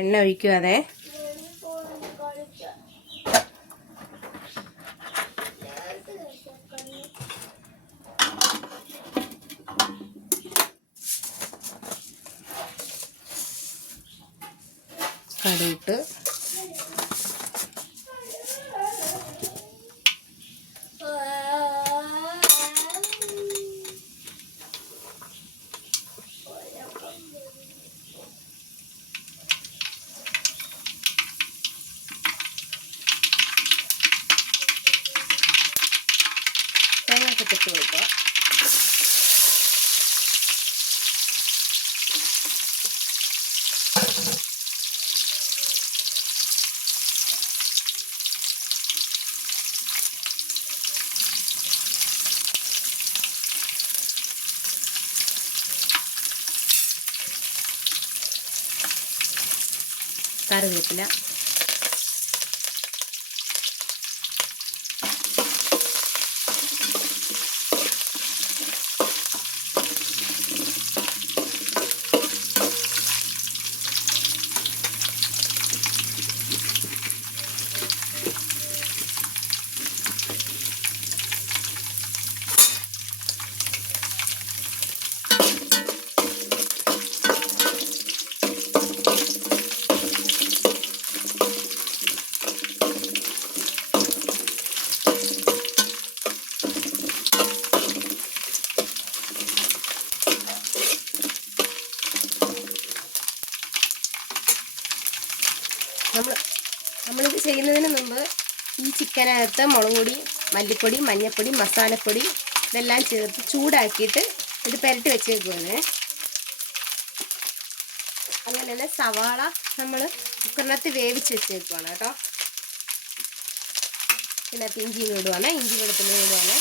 എണ്ണ ഒഴിക്കുവാതെ. കടുകിട്ട് തേങ്ങയൊക്കെ ഇട്ട് കൊടുക്കുക. കറിവേപ്പില, നമ്മളിത് ചെയ്യുന്നതിന് മുമ്പ് ഈ ചിക്കനകത്ത് മുളക് പൊടി, മല്ലിപ്പൊടി, മഞ്ഞൾപ്പൊടി, മസാലപ്പൊടി ഇതെല്ലാം ചേർത്ത് ചൂടാക്കിയിട്ട് ഇത് പുരട്ടി വെച്ചേക്കുവാണ്. അങ്ങനെ തന്നെ സവാള നമ്മൾ കുക്കറിനകത്ത് വേവിച്ച് വെച്ചേക്കുവാണ് കേട്ടോ. പിന്നെ ഇഞ്ചി ഇടുവാണ്, ഇഞ്ചി വെളുത്തുള്ളി ഇടുവാണ്.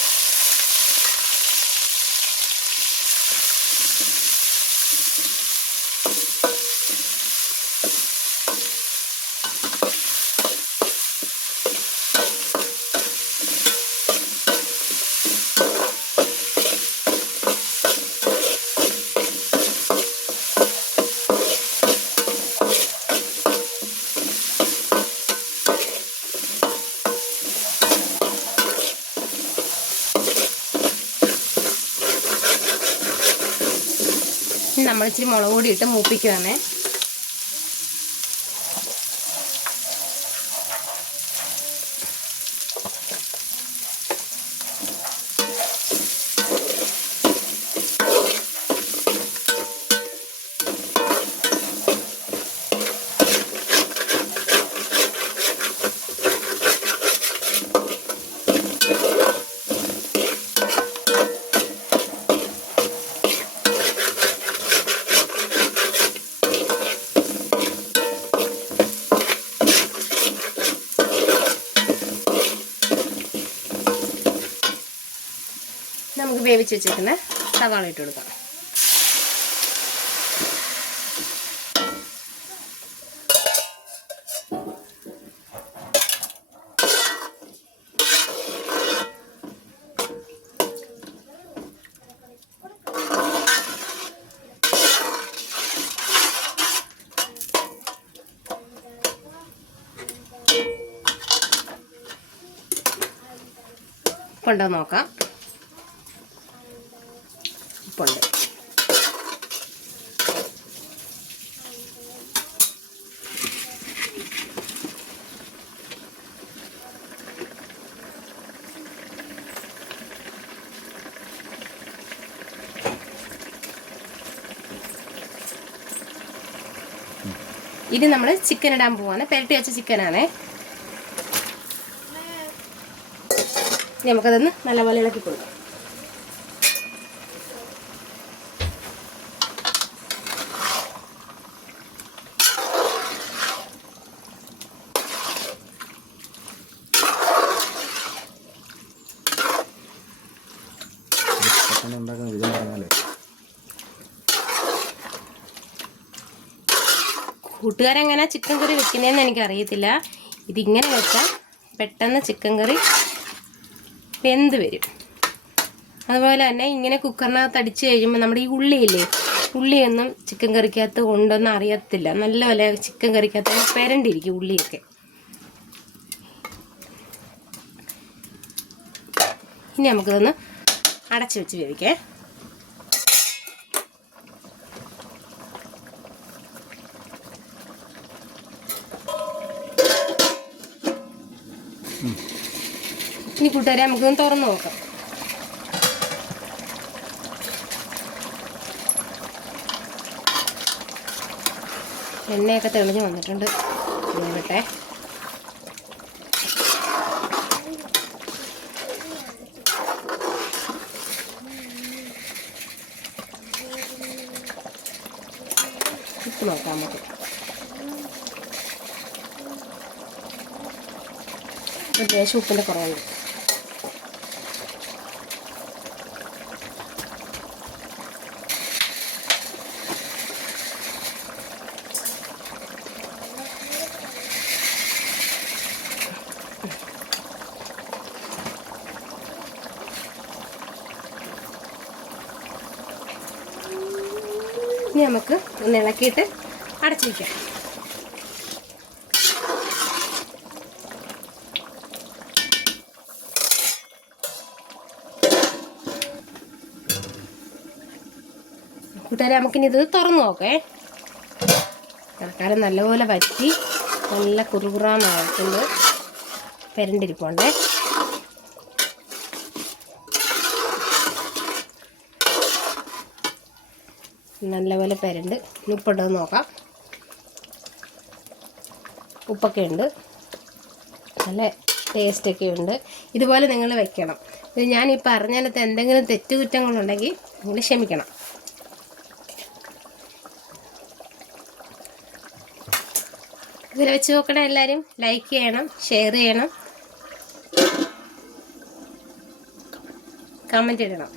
നമ്മൾ ഇച്ചിരി മുളക് പൊടി ഇട്ട് മൂപ്പിക്കുവാണേ. നമുക്ക് വേവിച്ച് വെച്ചേക്കുന്ന സവാള ഇട്ട് കൊടുക്കാം. കൊണ്ടു നോക്കാം. ഉപ്പുണ്ട്. ഇനി നമ്മൾ ചിക്കൻ ഇടാൻ പോവാണ്. പെരട്ടി വെച്ച ചിക്കനാണ്. നമുക്കതൊന്ന് നല്ലപോലെ ഇളക്കി കൊടുക്കാം. കൂട്ടുകാരെങ്ങനെ ചിക്കൻ കറി വെക്കുന്നതെന്ന് എനിക്കറിയത്തില്ല. ഇതിങ്ങനെ വെച്ചാൽ പെട്ടെന്ന് ചിക്കൻ കറി വെന്ത് വരും. അതുപോലെ തന്നെ ഇങ്ങനെ കുക്കറിനകത്ത് അടിച്ച് കഴിയുമ്പോൾ നമ്മുടെ ഈ ഉള്ളിയില്ലേ, ഉള്ളിയൊന്നും ചിക്കൻ കറിക്കകത്ത് ഉണ്ടെന്ന് അറിയത്തില്ല. നല്ലപോലെ ചിക്കൻ കറിക്കകത്ത് പെരണ്ടിരിക്കും ഉള്ളിയൊക്കെ. ഇനി നമുക്കിതൊന്ന് അടച്ചു വെച്ച് വേവിക്കേ. ഇനി കൂട്ടുകാരെ നമുക്കൊന്ന് തുറന്ന് നോക്കാം. എണ്ണയൊക്കെ തെളിഞ്ഞ് വന്നിട്ടുണ്ട്. വേവട്ടെ. ഇട്ട് നോക്കാം നമുക്ക്. ലേശം ഉപ്പിൻ്റെ കുറവുണ്ട്. ഇനി നമുക്ക് ഒന്ന് ഇളക്കിയിട്ട് അടച്ചു വയ്ക്കാം. കൂട്ടുകാരെ നമുക്കിനി ഇത് തുറന്നു നോക്കേ. തൽക്കാലം നല്ലപോലെ വറ്റി നല്ല കുറുകുറാന്നായിട്ടുണ്ട്. പെരണ്ടിരിപ്പുണ്ടേ. നല്ലപോലെ പെരണ്ട്. ഉപ്പിട്ടത് നോക്കാം. ഉപ്പൊക്കെ ഉണ്ട്, നല്ല ടേസ്റ്റൊക്കെ ഉണ്ട്. ഇതുപോലെ നിങ്ങൾ വെക്കണം. ഇത് ഞാൻ ഈ പറഞ്ഞതിനകത്ത് എന്തെങ്കിലും തെറ്റുകുറ്റങ്ങളുണ്ടെങ്കിൽ നിങ്ങൾ ക്ഷമിക്കണം. ഇതിൽ വെച്ച് നോക്കണം. എല്ലാവരും ലൈക്ക് ചെയ്യണം, ഷെയർ ചെയ്യണം, കമൻറ്റ് ഇടണം.